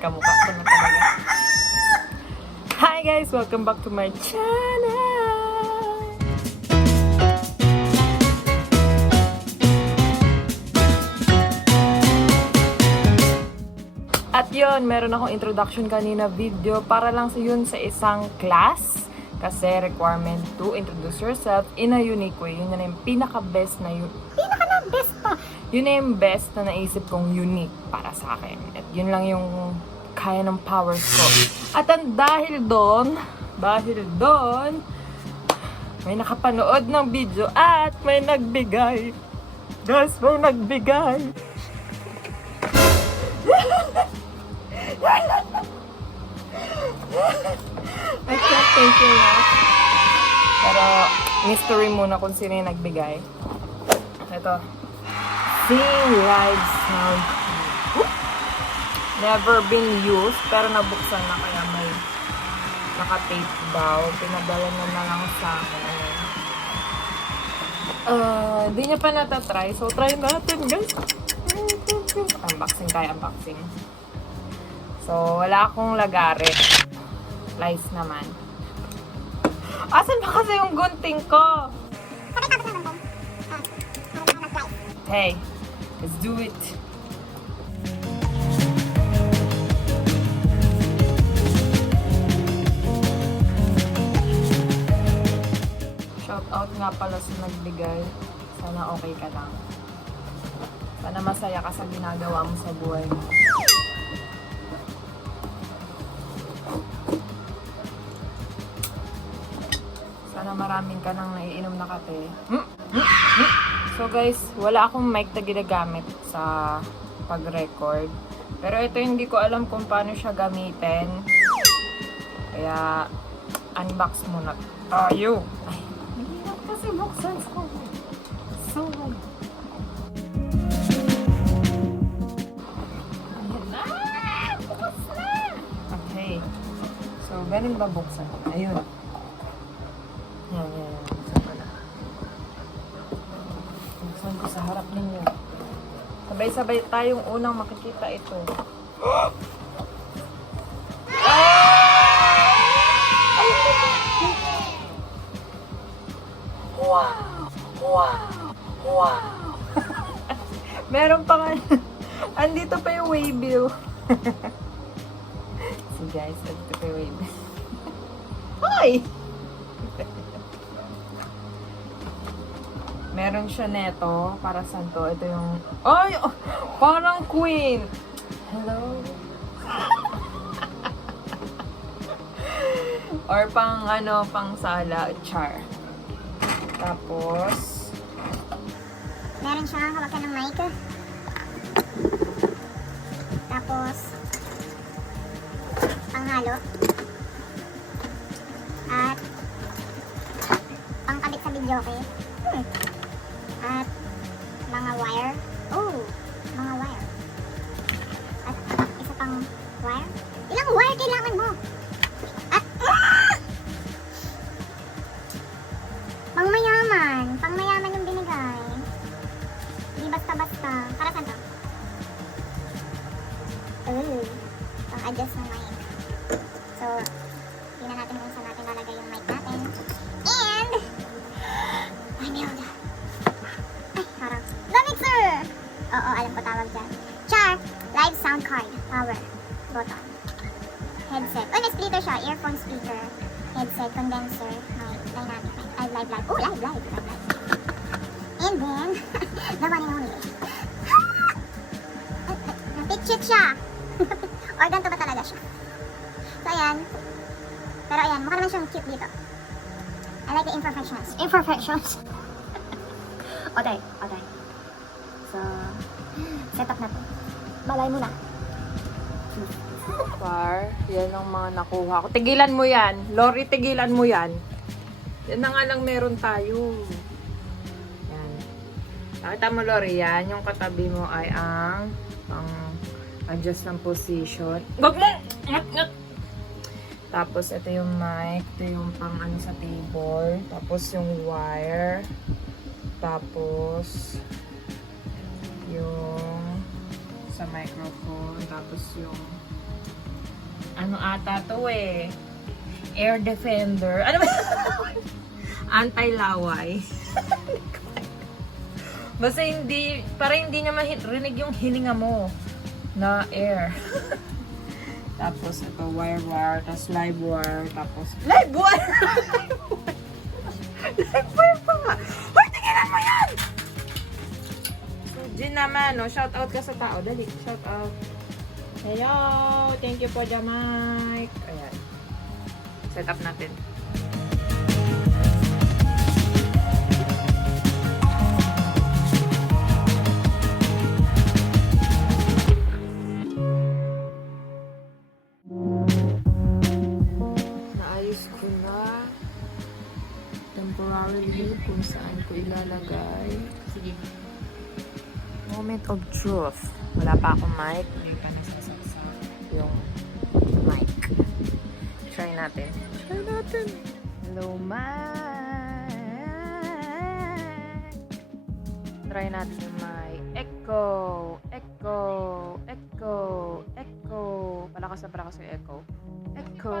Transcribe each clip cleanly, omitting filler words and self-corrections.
Kamukha ko na talaga. Hi guys! Welcome back to my channel! At yun, meron akong introduction kanina video para lang sa isang class. Kasi requirement to introduce yourself in a unique way. Yun na yung pinaka-best na yun. Pinaka-best pa! Yun na yung best na naisip kong unique para sa akin. At yun lang yung kaya ng powers ko. At ang dahil doon, may nakapanood ng video at may nagbigay. Guys, may nagbigay. I can't thank you na. Pero, mystery muna kung sino yung nagbigay. Ito. Sing Live Sound. Never been used, pero nabuksan na kaya may naka-tape daw. Pinadala na lang sa akin. Di niya pa natatry. So, try natin, guys. Unboxing tayo, unboxing. So, wala akong lagare. Lies naman. Asan ba kasi yung gunting ko? Hey, let's do it. Shout out nga pala sa nagbigay. Sana okay ka lang. Sana masaya ka sa ginagawa mo sa buhay mo. Sana maraming ka nang naiinom na kape. So guys, wala akong mic na ginagamit sa pag-record. Pero ito hindi ko alam kung paano siya gamitin. Kaya, unbox muna tayo. Ay, mahirap kasi buksan ko. So, bukas na! Okay. So, ganun ba buksan? Ayun. Yan. Buksan ko na. Buksan ko sa harap ninyo. Sabay-sabay tayong unang makikita ito. Wow! Meron pa nga. Andito pa yung waybill. See guys, andito pa yung waybill. Hoy! Meron siya neto. Para saan to? Ito yung... Ay! Oh, parang Kween! Hello? Or pang pang sala. Char. Tapos... Meron siya, hawak ka ng mic. Tapos... panghalo. At... pangkabit sa videoke. At mga wire. Oh, mga wire. At isa pang wire. Ilang wire kailangan mo? At pangmayaman yung binigay. Hindi basta-basta. Para saan to? Pang-adjust ng mic. So, hindi na natin kung saan natin lalagay yung mic natin. And I nailed it. Harap. The mixer! Oo, alam ko tawag dyan. Char! Live sound card. Power. Button. Headset. Oh, may splitter siya. Earphone speaker. Headset. Condenser. Mic. Dynamic mic. Live. Oh, live. And then, the one and only. Napitchit siya. Or ganito ba talaga siya? So, ayan. Pero ayan, mukha naman siyang cute dito. I like the imperfections. Okay. So, setup na to. Balay mo na. Par, yan ang mga nakuha ko. Tigilan mo yan. Lori, tigilan mo yan. Yan na nga lang meron tayo. Yan. Nakita mo, Lori, yan. Yung katabi mo ay ang pang-adjust ng position. Gag mo! Ngat! Tapos, ito yung mic. Ito yung pang sa table. Tapos, yung wire. Tapos, yung sa microphone. Tapos, yung Ano ata to eh? Air defender. Ano ba? Anti-laway. Basta hindi, para hindi niya marinig yung hininga mo na air. Tapos ito, wire, tapos live wire, tapos live wire! Live wire pa nga! Hoy, tigilan mo yan! So, Jin naman, no? Shout out ka sa tao. Dali, shout out. Hello! Thank you po, Jamaic. Ayan. Set up natin. Naayos ko na temporarily kung saan ko ilalagay. Sige. Moment of truth. Wala pa akong mic. Hindi pa nasasaksak yung mic. Try natin. Hello, mic. Try natin yung mic. Echo. Palakas yung echo. Echo.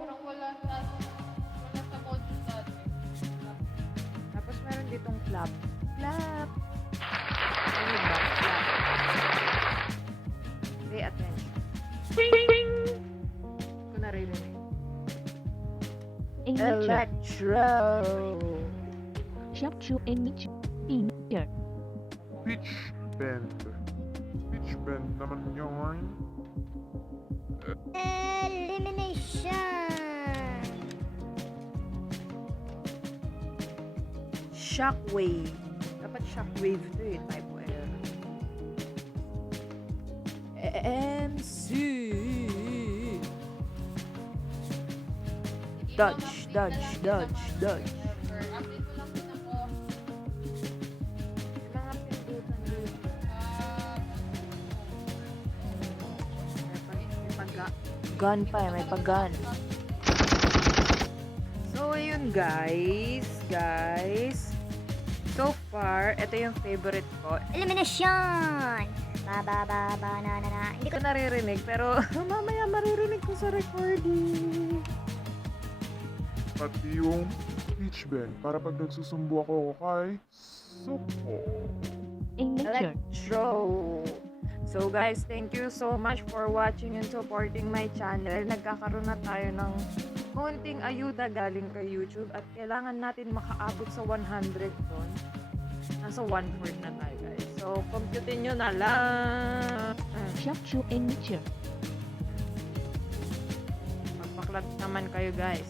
Parang wala sa constant. Tapos meron ditong clap. Ano ba? Clap. Pay attention. Ko naririnig. Electro. Pitch bend. Pitch bend naman yun. Elimination. Shockwave. Dapat shockwave to eh. Type of error. MC. Dodge. Update ko lang din ako. Mga pindutan dito. Gun pa eh. May pag-gun. So, ayun guys. So far, ito yung favorite ko. Elimination. Hindi ko naririnig, pero mamaya maririnig ko sa recording. Pati yung pitch bend para pag nagsusumbo ako kay Suko. Electro. So guys, thank you so much for watching and supporting my channel. Nagkakaroon na tayo ng konting ayuda galing kay YouTube at kailangan natin makaabot sa 100 doon. Nasa 1/4 na tayo guys. So, computin nyo na lang. Magpaklat naman kayo guys.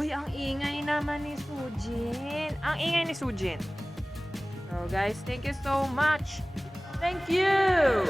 Uy, ang ingay naman ni Sujin. Ang ingay ni Sujin. So guys, thank you so much. Thank you!